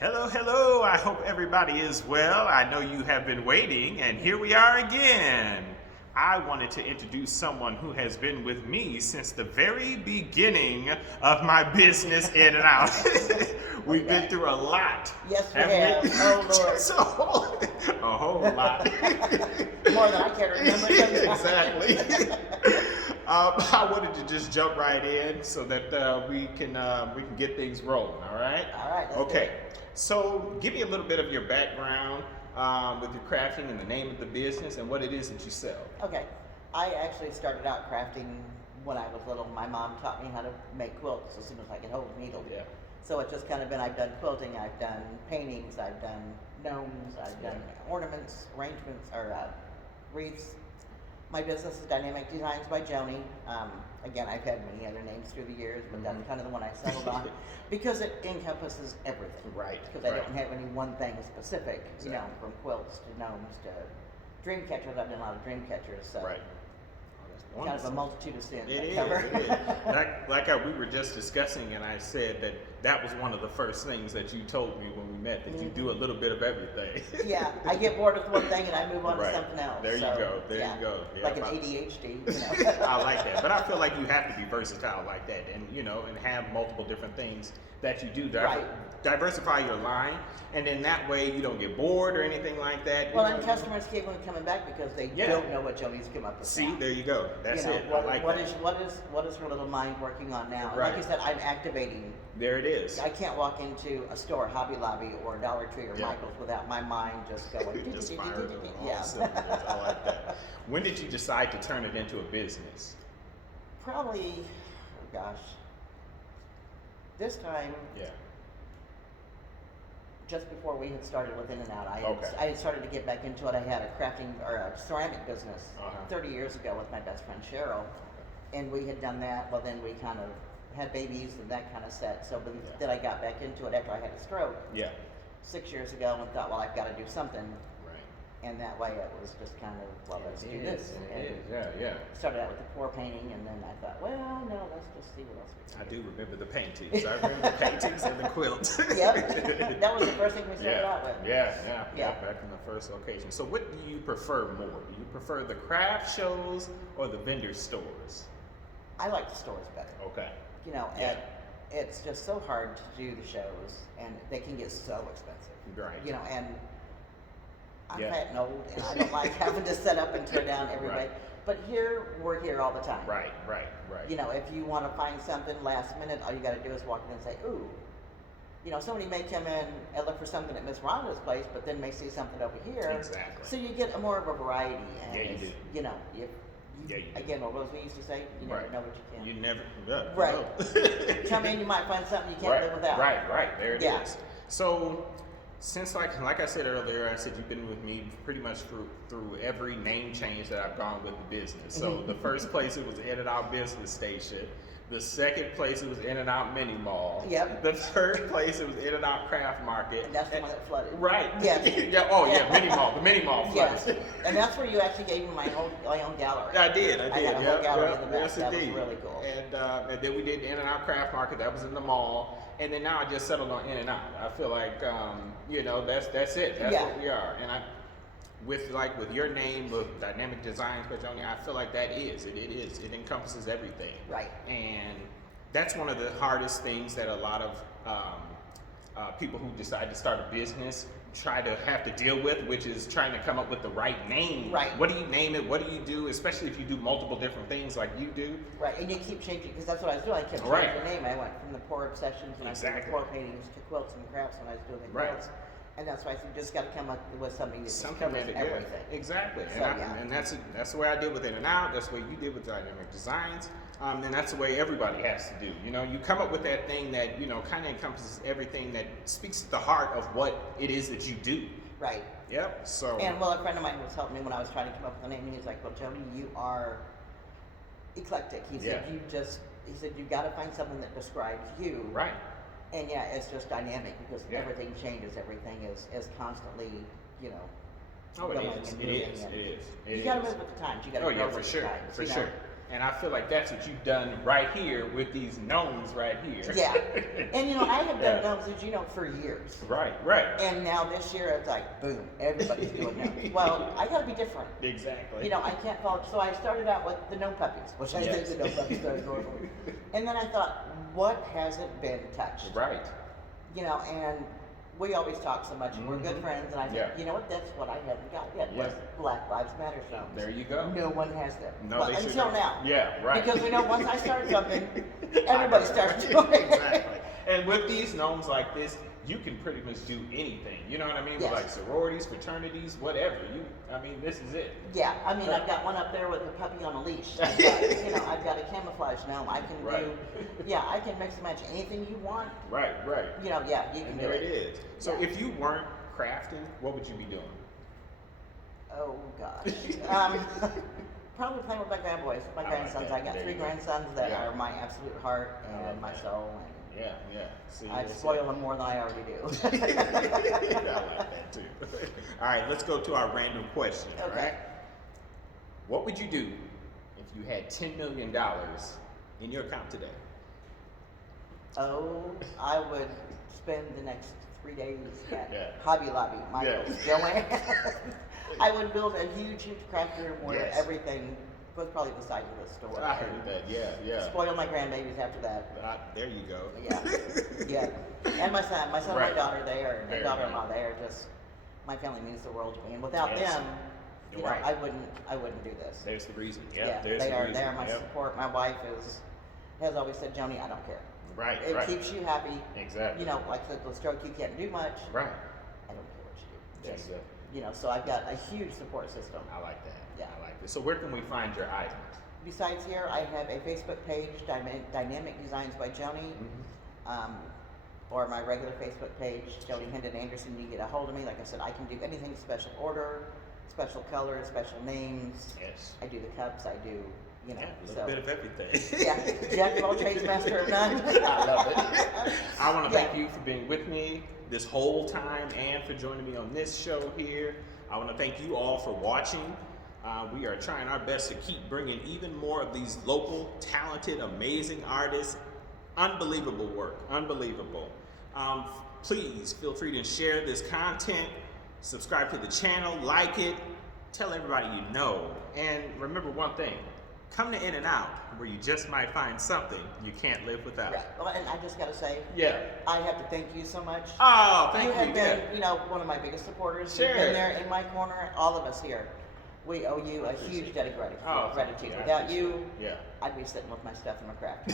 Hello, hello. I hope everybody is well. I know you have been waiting, and here we are again. I wanted to introduce someone who has been with me since the very beginning of my business in and out. We've been through a lot. Yes, we haven't have. Oh, Lord. Just a whole lot. More than I can remember. Exactly. I wanted to just jump right in so that we can get things rolling. All right. All right. Let's do Okay. it. So, give me a little bit of your background with your crafting and the name of the business and what it is that you sell. Okay. I actually started out crafting when I was little. My mom taught me how to make quilts as soon as I could hold a needle. Yeah. So it's just kind of been, I've done quilting, I've done paintings, I've done gnomes, I've done ornaments, arrangements, or wreaths. My business is Dynamic Designs by Joni. Again, I've had many other names through the years, but that's kind of the one I settled on because it encompasses everything. Right. Because I don't have any one thing specific, Exactly. from quilts to gnomes to dream catchers. I've done a lot of dream catchers, so Right. kind of a multitude of sins It I is. cover. It is. We were just discussing, and I said that was one of the first things that you told me when we met, that you do a little bit of everything. Yeah, I get bored with one thing and I move on Right. to something else. There you so, go. There yeah, you go. Yeah, like an ADHD. I like that, but I feel like you have to be versatile like that, and have multiple different things that you do. Right. Diversify your line, and then that way you don't get bored or anything like that. Well, and customers keep on coming back because they Yeah. don't know what Joni's come up with. See, now. there you go. That's it. I like what that. what is her little mind working on now? Right. Like you said, I'm activating. There it is. I can't walk into a store, Hobby Lobby, or Dollar Tree, or Yeah. Michael's without my mind just going. Just firing on all Yeah. cylinders. I like that. When did you decide to turn it into a business? Probably, oh gosh, this time. Yeah. Just before we had started with In and Out, Okay. I had started to get back into it. I had a crafting or a ceramic business Uh-huh. 30 years ago with my best friend Cheryl, and we had done that. Well, then we kind of had babies and that kind of set. So then I got back into it after I had a stroke Yeah. 6 years ago and thought, well, I've got to do something. Right. And that way it was just kind of, well, let's do this. It is. Yeah, yeah. Started out with the pour painting, and then I thought, well, no, let's just see what else we I can do remember the paintings. I remember the paintings and the quilts. Yep. That was the first thing we started out with. Yeah. Back in the first location. So, what do you prefer more? Do you prefer the craft shows or the vendor stores? I like the stores better. Okay. And it's just so hard to do the shows, and they can get so expensive. Right. And I'm Yeah. fat and old, and I don't like having to set up and tear down everybody. Right. But we're here all the time. Right. If you want to find something last minute, all you got to do is walk in and say, ooh. Somebody may come in and look for something at Miss Rhonda's place, but then may see something over here. Exactly. So you get more of a variety. And Yeah, you do. You Yeah, you do. again, what Rosie used to say, you never know what you can. You never. Yeah, Right. no. Come in, you might find something you can't live without. Right. There it is. Yeah. So, since like I said earlier, I said you've been with me pretty much through every name change that I've gone with the business. So the first place it was In and Out Business Station. The second place it was In and Out Mini Mall. Yep. The third place it was In and Out Craft Market. And that's the one that flooded. Right. Yes. Yeah. Oh yeah. Mini Mall. The Mini Mall flooded. Yes. And that's where you actually gave me my own gallery. I did. I had a whole gallery in the back. Yes, That was indeed. really cool. And then we did In and Out Craft Market. That was in the mall. And then now I just settled on In and Out. I feel like that's it. That's what we are. And with your name, with Dynamic Designs by Joni, I feel like that is it. It encompasses everything. Right. And that's one of the hardest things that a lot of people who decide to start a business try to have to deal with, which is trying to come up with the right name. Right. What do you name it? What do you do? Especially if you do multiple different things like you do. Right, and you keep changing, because that's what I was doing. I kept changing the name. I went from the pour obsessions and I did the pour paintings to quilts and crafts when I was doing the quilts. And that's why I said you just got to come up with something that just covers everything. Exactly. So, and that's the way I did with In and Out. That's the way you did with Dynamic Designs. And that's the way everybody has to do. You come up with that thing that kind of encompasses everything that speaks to the heart of what it is that you do. Right. Yep. So. And a friend of mine was helping me when I was trying to come up with a name, and he's like, "Well, Joni, you are eclectic." He said, "You got to find something that describes you." Right. And it's just dynamic because everything changes. Everything is constantly, Oh, going it is. and It moving. is. And It is. you got to move with the times. You got to Oh go yeah, for with sure. the times. For sure. And I feel like that's what you've done right here with these gnomes right here. Yeah. And you know, I have done Yeah. gnomes, as you know, for years. Right, right. And now this year it's like, boom, everybody's doing gnomes. Well, I gotta be different. Exactly. You know, I can't follow. So I started out with the gnome puppies, which I think the gnome puppies are adorable. And then I thought, what hasn't been touched? Right. You know, and we always talk so much, and we're good friends. And I think, Yeah. you know what? That's what I haven't got yet. Was Yeah. Black Lives Matter gnomes. There you go. No one has them. No, well, they should until not. now. Yeah, right. Because we know once I start something, everybody starts doing it. Exactly. And with these gnomes like this, you can pretty much do anything. You know what I mean? Yes. With like sororities, fraternities, whatever. I mean, this is it. Yeah, I mean, I've got one up there with a puppy on a leash. I've got, you know, I've got a camouflage gnome. I can Right. do, yeah, I can mix and match anything you want. Right, right. You know, yeah, you can And do there it. it is. So Yeah. if you weren't crafting, what would you be doing? Oh gosh. Probably playing with my grandboys, my I like grandsons. that. I got There 3 you go. grandsons that Yeah. are my absolute heart I and my like that. soul, and Yeah, yeah. See, I that's spoil it. them more than I already do. I like that too. All right, let's go to our random question. All Okay. right. What would you do if you had $10 million in your account today? Oh, I would spend the next 3 days at Yeah. Hobby Lobby, Michael's, Yeah. Joanne. I would build a huge craft room where Yes. everything was probably the size of the store. I heard that. Yeah, yeah. Spoil my grandbabies after that. There you go. Yeah, yeah. And my son, Right. and my daughter, they are, my Very daughter-in-law, they are just, my family means the world to me. And without Yes. them, you know, Right. I wouldn't do this. There's the reason. Yeah, Yeah, there's they the are, reason. they are my Yep. support. My wife has always said, Joni, I don't care. Right, It right. keeps you happy. Exactly. You know, like I said, the stroke, you can't do much. Right. I don't care what you do. That's Just, it. you know, so I've got a huge support system. I like that. Yeah. I like that. So where can we find your items? Besides here, I have a Facebook page, Dynamic Designs by Joni, or my regular Facebook page, Joni Hendon Anderson. You can get a hold of me. Like I said, I can do anything special order, special colors, special names. Yes. I do the cups. I do, you know, Yeah, a little so bit of everything. yeah, jack of all trades, master of none. I love it. I want to Yeah. thank you for being with me this whole time and for joining me on this show here. I want to thank you all for watching. We are trying our best to keep bringing even more of these local, talented, amazing artists. Unbelievable work, unbelievable. Please feel free to share this content, subscribe to the channel, like it, tell everybody you know. And remember one thing, come to In and Out, where you just might find something you can't live without. Right. Well, and I just got to say, Yeah. I have to thank you so much. Oh, thank you. You have been, Yeah. you know, one of my biggest supporters. Sure. You've been there in my corner. All of us here, we owe you a Appreciate huge it. debt of gratitude. Oh, gratitude. yeah, I Without appreciate you, Yeah. I'd be sitting with my stuff in my craft.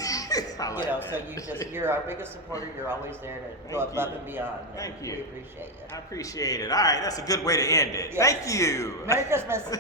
I like You know, that. so you're our biggest supporter. You're always there to go Thank above you. and beyond. Thank and you. We appreciate you. I appreciate it. All right, that's a good way to end it. Yes. Thank you. Merry Christmas.